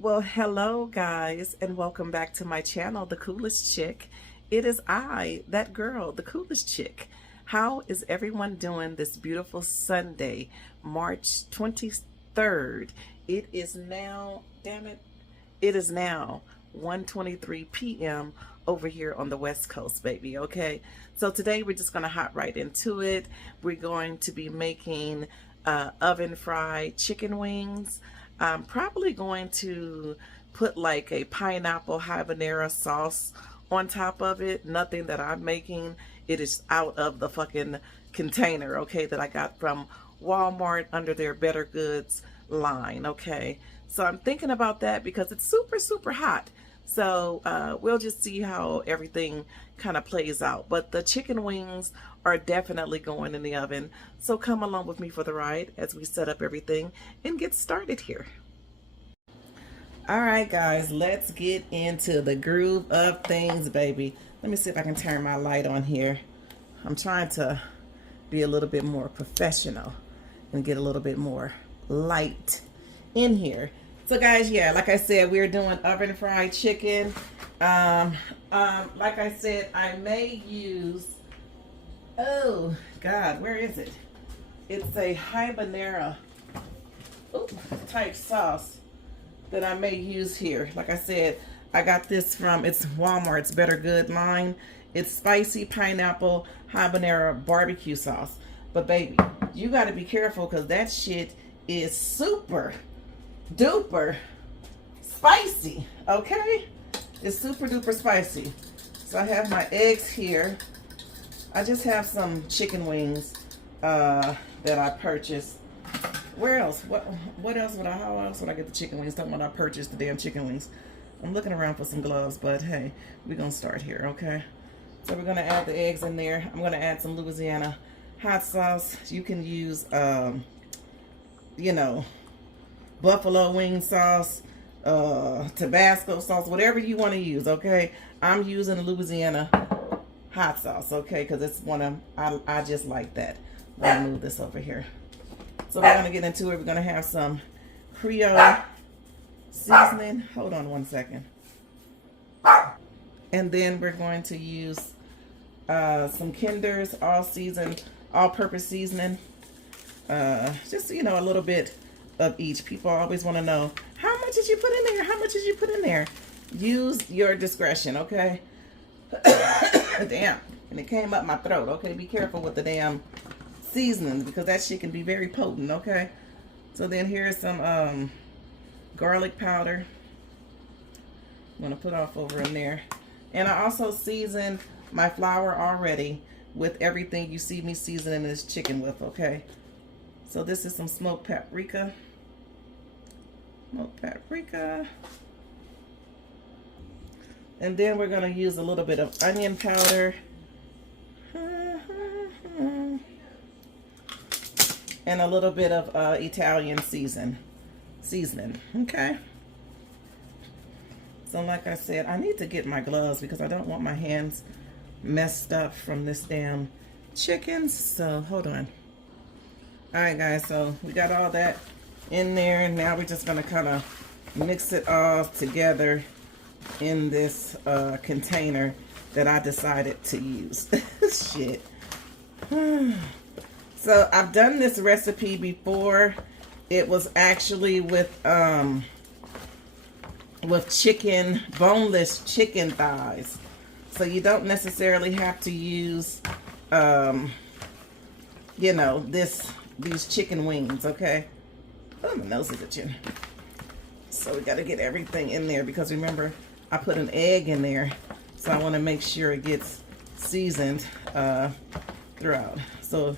Well, hello guys, and welcome back to my channel, The Coolest Chick. It is I, that girl, the coolest chick. How is everyone doing this beautiful Sunday, March 23rd? It is now, damn it, it is now 1:23 p.m. over here on the West Coast, baby, okay? So today we're just going to hop right into it. We're going to be making oven fried chicken wings. I'm probably going to put like a pineapple habanero sauce on top of it. Nothing that I'm making. It is out of the fucking container, okay, that I got from Walmart under their Better Goods line, okay? So I'm thinking about that because it's super, super hot. So we'll just see how everything kind of plays out. But the chicken wings are definitely going in the oven. So come along with me for the ride as we set up everything and get started here. All right, guys, let's get into the groove of things, baby. Let me see if I can turn my light on here. I'm trying to be a little bit more professional and get a little bit more light in here. So guys, yeah, like I said, we're doing oven fried chicken. Like I said, I may use, oh God, where is it? It's a habanero type sauce that I may use here. Like I said, I got this from, it's Walmart's Better Good line. It's spicy pineapple habanero barbecue sauce. But baby, you got to be careful because that shit is super duper spicy, okay? It's super duper spicy. So I have my eggs here. I just have some chicken wings that I purchased. Where else? What else would I, how else would I get the chicken wings? Talking about I purchased the damn chicken wings. I'm looking around for some gloves, but hey, we're gonna start here, okay? So we're gonna add the eggs in there. I'm gonna add some Louisiana hot sauce. You can use, you know, buffalo wing sauce, Tabasco sauce, whatever you want to use, okay? I'm using Louisiana hot sauce, okay? Because it's one of, I just like that. Let me move this over here. So we're going to get into it. We're going to have some Creole seasoning. Hold on one second. And then we're going to use some Kinder's all-purpose seasoning. Just, you know, a little bit of each. People always want to know, how much did you put in there? How much did you put in there? Use your discretion, okay? Damn. And it came up my throat, okay? Be careful with the damn seasonings because that shit can be very potent, okay? So then here's some garlic powder. I'm gonna put off over in there. And I also seasoned my flour already with everything you see me seasoning this chicken with, okay? So this is some smoked paprika. Smoked paprika. And then we're gonna use a little bit of onion powder. And a little bit of Italian seasoning, okay? So like I said, I need to get my gloves because I don't want my hands messed up from this damn chicken. So hold on. All right, guys, so we got all that in there. And now we're just gonna kind of mix it all together in this container that I decided to use. Shit. So I've done this recipe before. It was actually with chicken, boneless chicken thighs. So you don't necessarily have to use, you know, these chicken wings, okay? Oh, my nose is itching. So we got to get everything in there because remember, I put an egg in there. So I want to make sure it gets seasoned throughout. So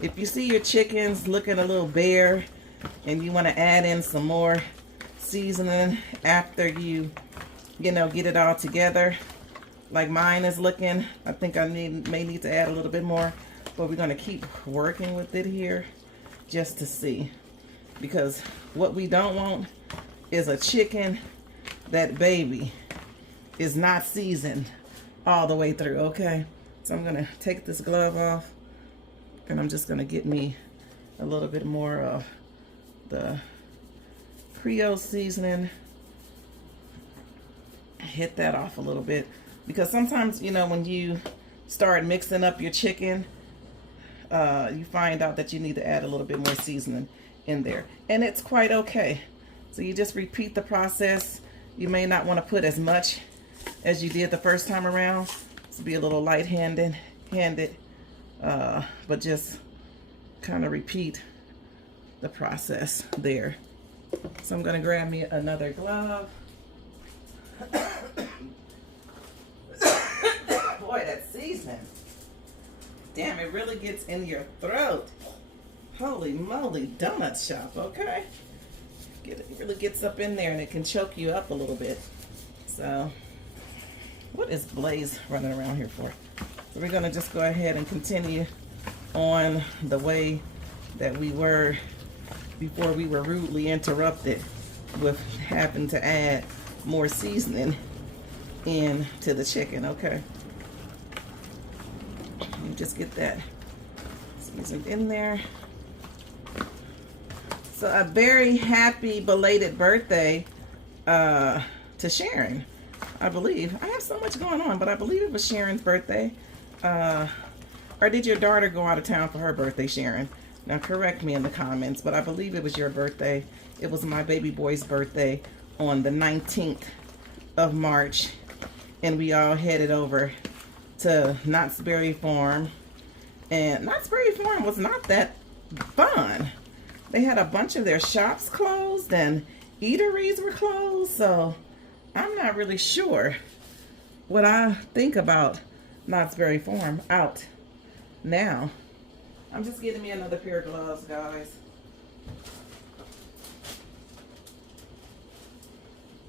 if you see your chickens looking a little bare and you want to add in some more seasoning after you know, get it all together, like mine is looking, I think I may need to add a little bit more, but we're going to keep working with it here just to see. Because what we don't want is a chicken that, baby, is not seasoned all the way through, okay? So I'm going to take this glove off. And I'm just going to get me a little bit more of the Creole seasoning hit that off a little bit, because sometimes, you know, when you start mixing up your chicken, you find out that you need to add a little bit more seasoning in there, and it's quite okay. So you just repeat the process. You may not want to put as much as you did the first time around, to be a little light-handed, but just kind of repeat the process there. So I'm going to grab me another glove. Boy, that seasoning. Damn, it really gets in your throat. Holy moly, donut shop, okay? It really gets up in there and it can choke you up a little bit. So, what is Blaze running around here for? So we're going to just go ahead and continue on the way that we were before we were rudely interrupted with having to add more seasoning into the chicken, okay? You just get that seasoned in there. So a very happy belated birthday to Sharon, I believe. I have so much going on, but I believe it was Sharon's birthday. Or did your daughter go out of town for her birthday, Sharon? Now correct me in the comments, but I believe it was your birthday. It was my baby boy's birthday on the 19th of March, and we all headed over to Knott's Berry Farm. And Knott's Berry Farm was not that fun. They had a bunch of their shops closed and eateries were closed, so I'm not really sure what I think about Knott's Berry Farm out now. I'm just getting me another pair of gloves, guys.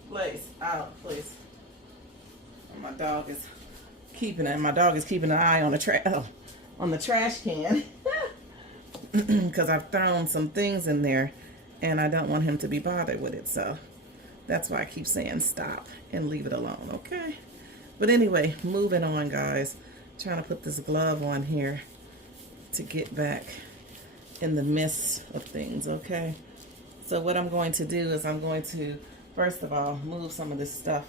Blaze, out, please. My dog is keeping it. My dog is keeping an eye on the trash can because I've thrown some things in there, and I don't want him to be bothered with it. So that's why I keep saying stop and leave it alone, okay? But anyway, moving on, guys. Trying to put this glove on here to get back in the midst of things, okay? So what I'm going to do is I'm going to, first of all, move some of this stuff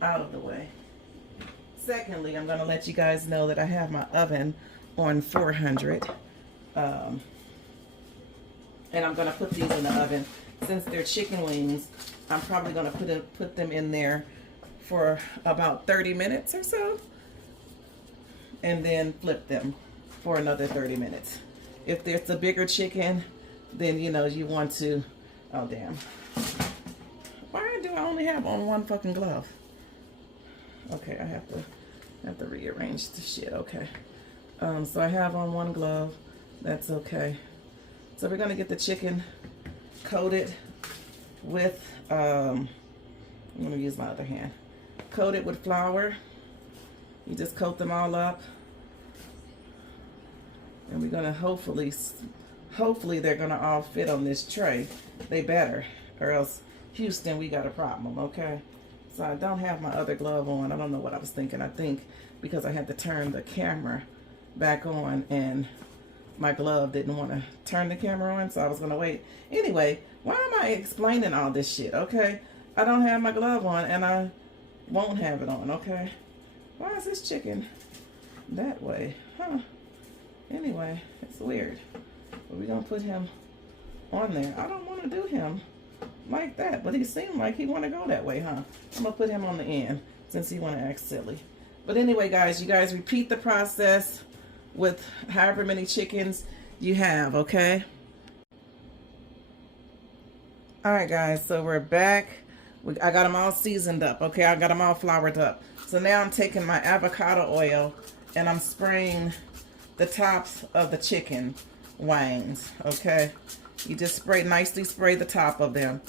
out of the way. Secondly, I'm going to let you guys know that I have my oven on 400. And I'm going to put these in the oven. Since they're chicken wings, I'm probably going to put them in there for about 30 minutes or so. And then flip them for another 30 minutes. If there's a bigger chicken, then you know you want to, oh damn. Why do I only have on one fucking glove? Okay, I have to rearrange the shit, okay. So I have on one glove, that's okay. So we're gonna get the chicken coated with, I'm gonna use my other hand. Coated with flour. You just coat them all up. And we're gonna hopefully they're gonna all fit on this tray. They better, or else Houston, we got a problem, okay? So I don't have my other glove on. I don't know what I was thinking. I think because I had to turn the camera back on and my glove didn't want to turn the camera on, so I was gonna wait. Anyway, why am I explaining all this shit, okay? I don't have my glove on and I won't have it on, okay? Why is this chicken that way? Huh? Anyway, it's weird. But we're going to put him on there. I don't want to do him like that, but he seemed like he want to go that way, huh? I'm going to put him on the end since he want to act silly. But anyway, guys, you guys repeat the process with however many chickens you have, okay? All right, guys, so we're back. I got them all seasoned up, okay? I got them all floured up. So now I'm taking my avocado oil and I'm spraying the tops of the chicken wings, okay? You just nicely spray the top of them.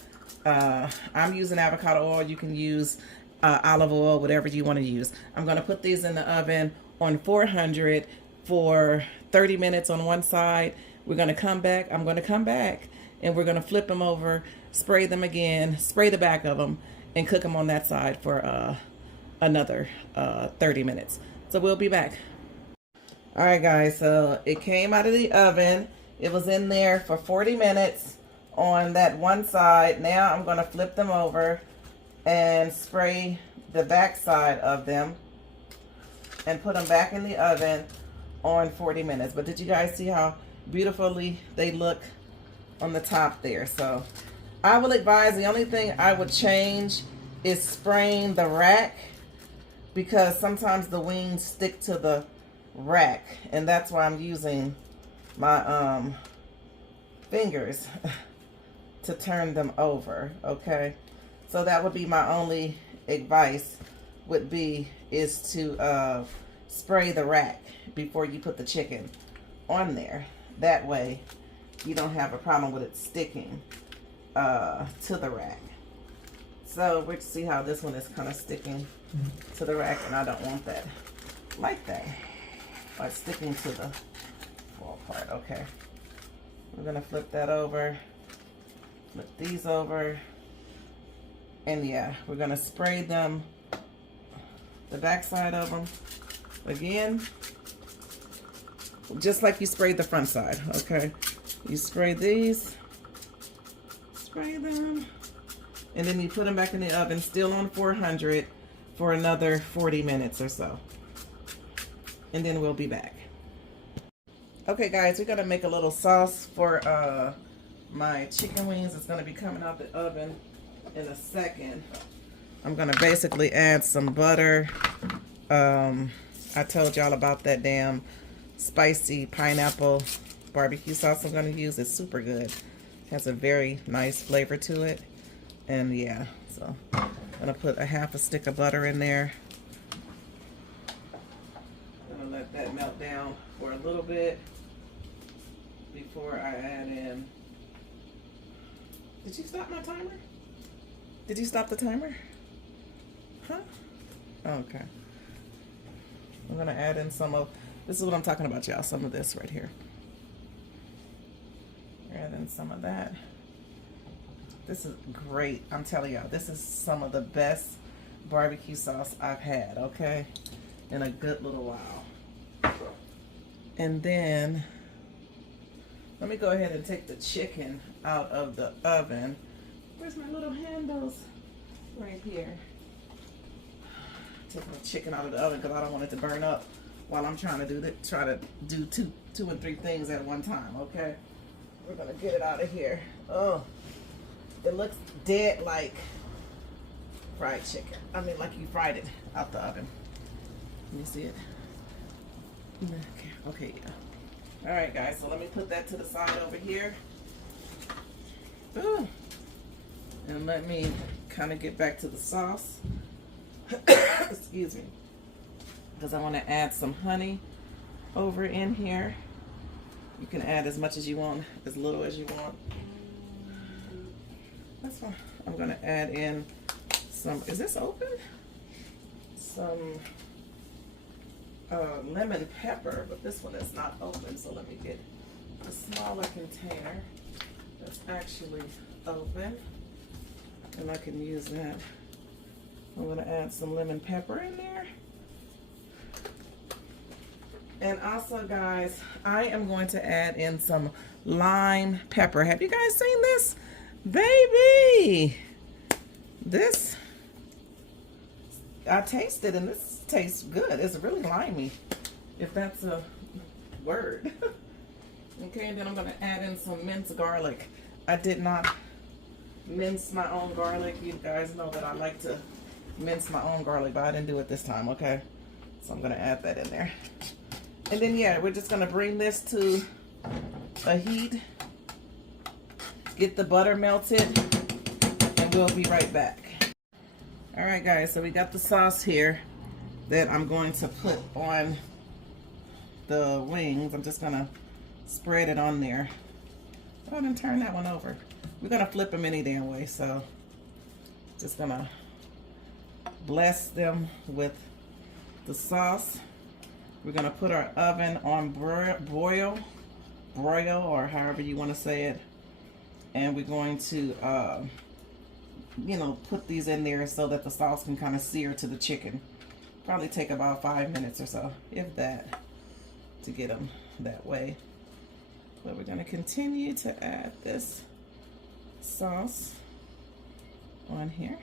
I'm using avocado oil. You can use olive oil, whatever you want to use. I'm going to put these in the oven on 400 for 30 minutes on one side. We're going to come back. I'm going to come back and we're going to flip them over, spray them again, spray the back of them, and cook them on that side for another 30 minutes. So we'll be back. All right, guys, so it came out of the oven. It was in there for 40 minutes on that one side. Now I'm going to flip them over and spray the back side of them and put them back in the oven on 40 minutes. But did you guys see how beautifully they look on the top there? So I will advise, the only thing I would change is spraying the rack, because sometimes the wings stick to the rack, and that's why I'm using my fingers to turn them over. Okay, so that would be my only advice, would be is to spray the rack before you put the chicken on there. That way you don't have a problem with it sticking to the rack. So we'll see how this one is kind of sticking to the rack, and I don't want that like that, like sticking to the wall part. Okay, we're gonna flip that over, flip these over, and yeah, we're gonna spray them, the back side of them, again, just like you sprayed the front side. Okay, you spray these, spray them, and then you put them back in the oven, still on 400, for another 40 minutes or so. And then we'll be back. Okay guys, we're gonna make a little sauce for my chicken wings. It's gonna be coming out the oven in a second. I'm gonna basically add some butter. I told y'all about that damn spicy pineapple barbecue sauce I'm gonna use. It's super good. It has a very nice flavor to it. And yeah, so I'm gonna put a half a stick of butter in there. I'm gonna let that melt down for a little bit before I add in. Did you stop my timer? Did you stop the timer? Huh? Okay. I'm gonna add in some of, this is what I'm talking about, y'all, some of this right here. Add in some of that. This is great. I'm telling y'all, this is some of the best barbecue sauce I've had, okay, in a good little while. And then let me go ahead and take the chicken out of the oven. Where's my little handles? Right here. Take my chicken out of the oven because I don't want it to burn up while I'm trying to do two and three things at one time. Okay, we're gonna get it out of here. Oh, it looks dead like fried chicken. I mean, like you fried it out the oven. Can you see it? Okay, yeah. All right, guys, so let me put that to the side over here. Ooh. And let me kind of get back to the sauce. Excuse me. Because I want to add some honey over in here. You can add as much as you want, as little as you want. That's fine. I'm going to add in some, is this open? Some lemon pepper, but this one is not open, so let me get a smaller container that's actually open, and I can use that. I'm going to add some lemon pepper in there. And also, guys, I am going to add in some lime pepper. Have you guys seen this? Baby! This, I tasted, and this tastes good. It's really limey, if that's a word. Okay, and then I'm going to add in some minced garlic. I did not mince my own garlic. You guys know that I like to mince my own garlic, but I didn't do it this time, okay? So I'm going to add that in there. And then, yeah, we're just going to bring this to a heat, get the butter melted, and we'll be right back. All right, guys, so we got the sauce here that I'm going to put on the wings. I'm just going to spread it on there. Go ahead and turn that one over. We're going to flip them any damn way, so just going to bless them with the sauce. We're going to put our oven on broil, or however you want to say it. And we're going to, you know, put these in there so that the sauce can kind of sear to the chicken. Probably take about 5 minutes or so, if that, to get them that way. But we're going to continue to add this sauce on here.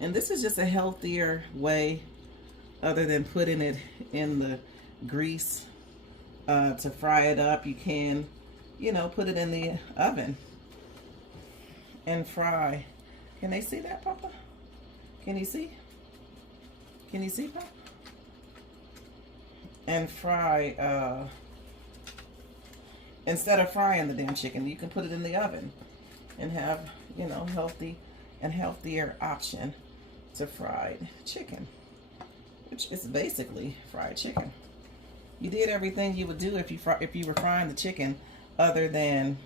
And this is just a healthier way other than putting it in the grease to fry it up. You can, you know, put it in the oven and fry. Can they see that, Papa? Can you see? Can you see, Papa? And fry, instead of frying the damn chicken, you can put it in the oven and have, you know, healthy and healthier option to fried chicken, which is basically fried chicken. You did everything you would do if you were frying the chicken, other than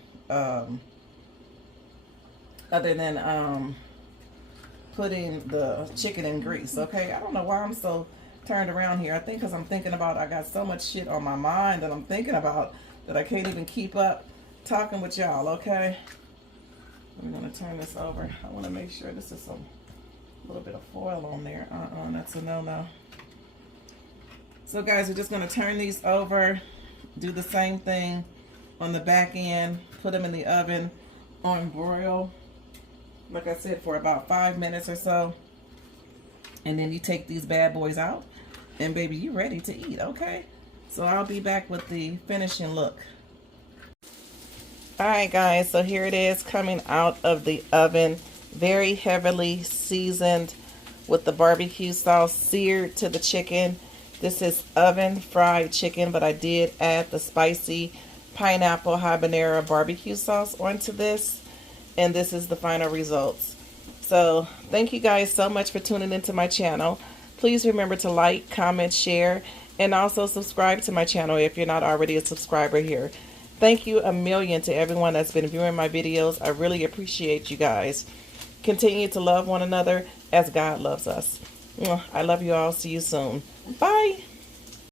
putting the chicken in grease. Okay, I don't know why I'm so turned around here. I think because I'm thinking about, I got so much shit on my mind that I'm thinking about that I can't even keep up talking with y'all. Okay, I'm gonna turn this over. I want to make sure this is a little bit of foil on there. That's a no-no. So guys, we're just gonna turn these over, do the same thing on the back end, put them in the oven on broil, like I said, for about 5 minutes or so. And then you take these bad boys out and baby, you ready to eat. Okay, so I'll be back with the finishing look. All right guys, so here it is coming out of the oven, very heavily seasoned with the barbecue sauce seared to the chicken. This is oven fried chicken, but I did add the spicy pineapple habanero barbecue sauce onto this, and this is the final results. So thank you guys so much for tuning into my channel. Please remember to like, comment, share, and also subscribe to my channel if you're not already a subscriber here. Thank you a million to everyone that's been viewing my videos. I really appreciate you guys. Continue to love one another as God loves us. I love you all. See you soon. Bye.